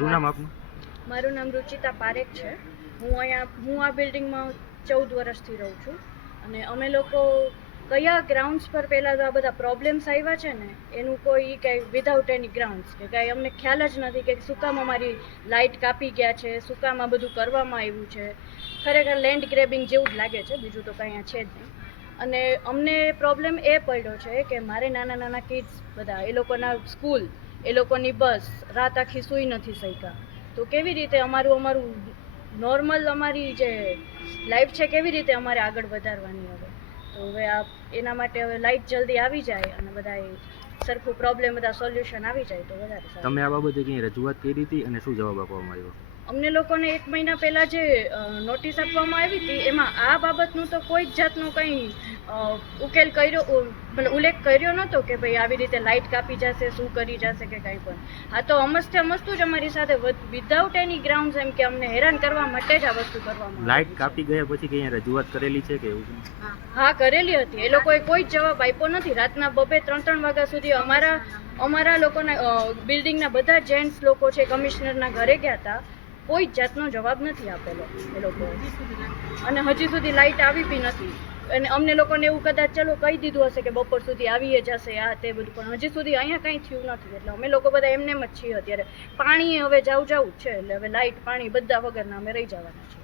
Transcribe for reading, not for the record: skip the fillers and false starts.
શું નામ આપનું? મારું નામ રુચિતા પારેખ છે. હું આ બિલ્ડિંગમાં 14 વર્ષથી રહું છું અને અમે લોકો કયા ગ્રાઉન્ડ્સ પર પહેલાં તો આ બધા પ્રોબ્લેમ્સ આવ્યા છે ને એનું કોઈ કંઈ વિધાઉટ એની ગ્રાઉન્ડ્સ કે કાંઈ અમને ખ્યાલ જ નથી કે શું કામ અમારી લાઇટ કાપી ગયા છે, શું કામ આ બધું કરવામાં આવ્યું છે. ખરેખર લેન્ડ ગ્રેબિંગ જેવું જ લાગે છે, બીજું તો કંઈ છે જ નહીં. અને અમને પ્રોબ્લેમ એ પડ્યો છે કે મારે નાના કિડ્સ બધા એ લોકોના સ્કૂલ, એ લોકોની બસ રાત આખી સૂઈ નથી શક્યા. તો કેવી રીતે અમારું નોર્મલ અમારી જે લાઈફ છે કેવી રીતે અમારે આગળ વધારવાની હવે? તો હવે એના માટે હવે લાઇટ જલ્દી આવી જાય અને બધા સરખું પ્રોબ્લેમ બધા સોલ્યુશન આવી જાય તો વધારે સારું. તમે આ બાબતે કંઈ રજૂઆત કરી હતી અને શું જવાબ આપવામાં આવ્યો? અમને લોકોને 1 મહિના પહેલાં જે નોટિસ આપવામાં આવી હતી એમાં આ બાબતનું તો કોઈ જ જાતનું કંઈ ઉકેલ કર્યો, મતલબ ઉલ્લેખ કર્યો નહોતો કે ભાઈ આવી રીતે લાઇટ કાપી જશે, શું કરી જશે કે કંઈ પણ. આ તો અમસ્તું જ અમારી સાથે વિધાઉટ એની ગ્રાઉન્ડ્સ એમ કે અમને હેરાન કરવા માટે જ આ વસ્તુ કરવામાં. લાઇટ કાપી ગયા પછી કંઈ રજૂઆત કરેલી છે કે એવું? હા કરેલી હતી. એ લોકોએ કોઈ જ જવાબ આપ્યો નથી. રાતના 2-3 વાગ્યા સુધી અમારા લોકોના બિલ્ડિંગના બધા જેન્ટ્સ લોકો છે કમિશનરના ઘરે ગયા હતા, કોઈ જ જાતનો જવાબ નથી આપેલો એ લોકોએ અને હજી સુધી લાઇટ આવી બી નથી. અને અમને લોકોને એવું કદાચ ચલો કહી દીધું હશે કે બપોર સુધી આવી જશે આ તે બધું, પણ હજી સુધી અહીંયા કંઈ થયું નથી. એટલે અમે લોકો બધા એમને જ છીએ અત્યારે. પાણી હવે જાવું જ છે એટલે હવે લાઇટ પાણી બધા વગરના અમે રહી જવાના છીએ.